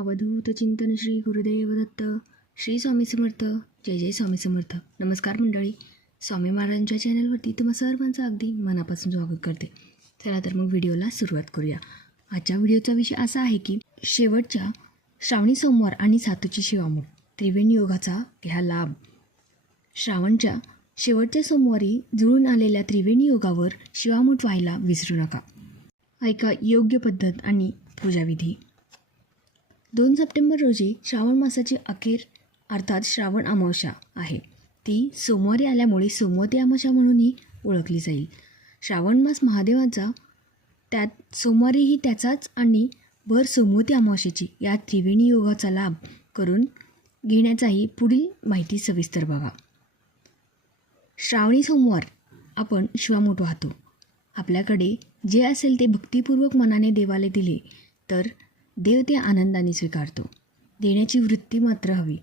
अवधूत चिंतन श्री गुरुदेव दत्त. श्री स्वामी समर्थ. जय जय स्वामी समर्थ. नमस्कार मंडळी, स्वामी महाराजांच्या चॅनलवरती तुम्हा सर्वांचं अगदी मनापासून स्वागत करते. चला तर मग व्हिडिओला सुरुवात करूया. आजच्या व्हिडिओचा विषय असा आहे की शेवटच्या श्रावणी सोमवार आणि सातूची शिवामूठ त्रिवेणी योगाचा घ्या लाभ. श्रावणच्या शेवटच्या सोमवारी जुळून आलेल्या त्रिवेणी योगावर शिवामूठ व्हायला विसरू नका. ऐका योग्य पद्धत आणि पूजाविधी. 2 सप्टेंबर रोजी श्रावण मासाची अखेर अर्थात श्रावण अमावस्या आहे. ती सोमवारी आल्यामुळे सोमवती अमावस्या म्हणूनही ओळखली जाईल. श्रावण मास महादेवाचा, त्यात सोमवारीही त्याचाच आणि भर सोमवती अमावस्येची या त्रिवेणी योगाचा लाभ करून घेण्याचाही पुढील माहिती सविस्तर बघा. श्रावणी सोमवार आपण शिवामूठ वाहतो. आपल्याकडे जे असेल ते भक्तिपूर्वक मनाने देवाला दिले तर देव ते आनंदाने स्वीकारतो. देण्याची वृत्ती मात्र हवी.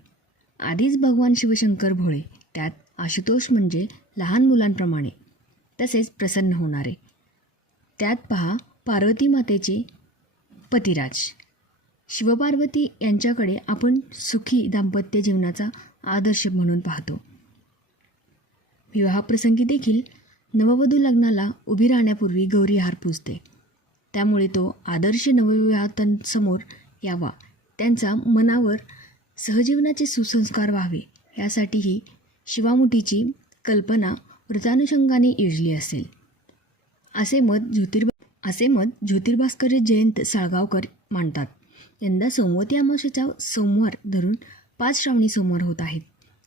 आधीच भगवान शिवशंकर भोळे, त्यात आशुतोष म्हणजे लहान मुलांप्रमाणे तसेच प्रसन्न होणारे. त्यात पहा पार्वती मातेचे पतिराज शिवपार्वती यांच्याकडे आपण सुखी दाम्पत्य जीवनाचा आदर्श म्हणून पाहतो. विवाहप्रसंगी देखील नववधू लग्नाला उभी राहण्यापूर्वी गौरीहार पूजते. त्यामुळे तो आदर्श नवविवाहितांसमोर यावा, त्यांचा मनावर सहजीवनाचे सुसंस्कार व्हावे यासाठीही शिवामुठीची कल्पना व्रतानुषंगाने योजली असेल, असे मत ज्योतिर्भास्कर जयंत साळगावकर मांडतात. यंदा सोमवती अमावस्येचा सोमवार धरून 5 श्रावणी सोमवार होत आहेत.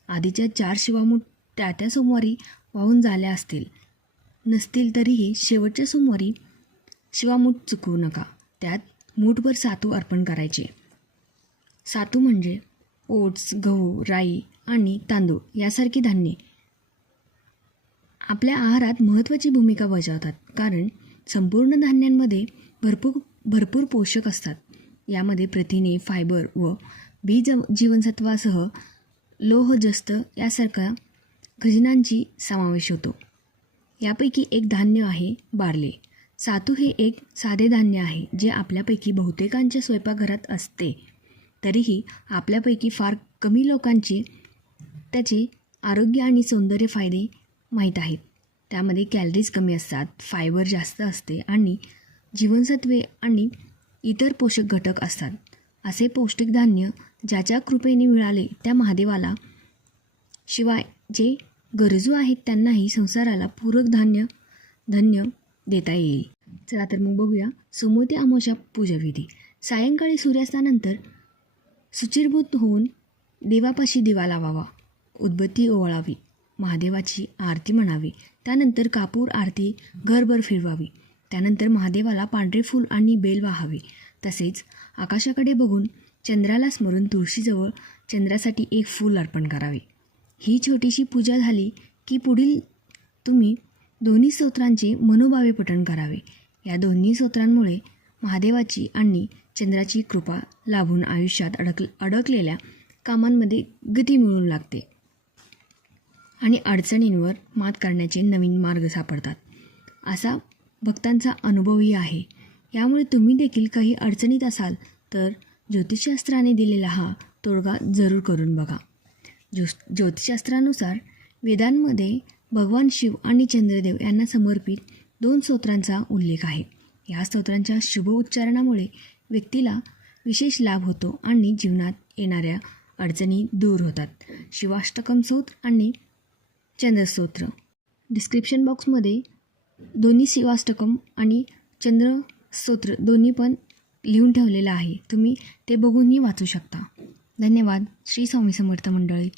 आधीच्या 4 शिवामूठ त्या सोमवारी वाहून झाल्या नसतील तरीही शेवटच्या सोमवारी शिवामूठ चुकवू नका. त्यात मूठभर सातू अर्पण करायचे. सातू म्हणजे ओट्स, गहू, राई आणि तांदूळ यासारखी धान्ये आपल्या आहारात महत्त्वाची भूमिका बजावतात. कारण संपूर्ण धान्यांमध्ये भरपूर पोषक असतात. यामध्ये प्रथिने, फायबर व बी जीवनसत्वासह लोह, जस्त यासारख्या खनिजांची समावेश होतो. यापैकी एक धान्य आहे बार्ले. सातू हे एक साधे धान्य आहे जे आपल्यापैकी बहुतेकांच्या स्वयंपाकघरात असते. तरीही आपल्यापैकी फार कमी लोकांचे त्याचे आरोग्य आणि सौंदर्य फायदे माहीत आहेत. त्यामध्ये कॅलरीज कमी असतात, फायबर जास्त असते आणि जीवनसत्वे आणि इतर पोषक घटक असतात. असे पौष्टिक धान्य ज्याच्या कृपेने मिळाले त्या महादेवाला, शिवाय जे गरजू आहेत त्यांनाही संसाराला पूरक धान्य देता येईल. चला तर मग बघूया सोमवती अमावस्या पूजाविधी. सायंकाळी सूर्यास्तानंतर शुचिर्भूत होऊन देवापाशी दिवा लावावा, उदबत्ती ओवाळावी, महादेवाची आरती म्हणावी. त्यानंतर कापूर आरती घरभर फिरवावी. त्यानंतर महादेवाला पांढरे फूल आणि बेल वाहावे. तसेच आकाशाकडे बघून चंद्राला स्मरून तुळशीजवळ चंद्रासाठी एक फूल अर्पण करावे. ही छोटीशी पूजा झाली की पुढील तुम्ही दोन्ही स्तोत्रांचे मनोभावे पठण करावे. या दोन्ही स्तोत्रांमुळे महादेवाची आणि चंद्राची कृपा लाभून आयुष्यात अडकलेल्या कामांमध्ये गती मिळू लागते आणि अडचणींवर मात करण्याचे नवीन मार्ग सापडतात, असा भक्तांचा अनुभवही आहे. यामुळे तुम्ही देखील काही अडचणीत असाल तर ज्योतिषशास्त्राने दिलेला हा तोडगा जरूर करून बघा. ज्योतिषशास्त्रानुसार वेदांमध्ये भगवान शिव आणि चंद्रदेव यांना समर्पित 2 स्तोत्रांचा उल्लेख आहे. या स्तोत्रांच्या शुभ उच्चारणामुळे व्यक्तीला विशेष लाभ होतो आणि जीवनात येणाऱ्या अडचणी दूर होतात. शिवाष्टकम स्तोत्र आणि चंद्रस्तोत्र डिस्क्रिप्शन बॉक्समध्ये दोन्ही शिवाष्टकम आणि चंद्रस्तोत्र दोन्ही पण लिहून ठेवलेलं आहे. तुम्ही ते बघूनही वाचू शकता. धन्यवाद. श्री स्वामी समर्थ मंडळी.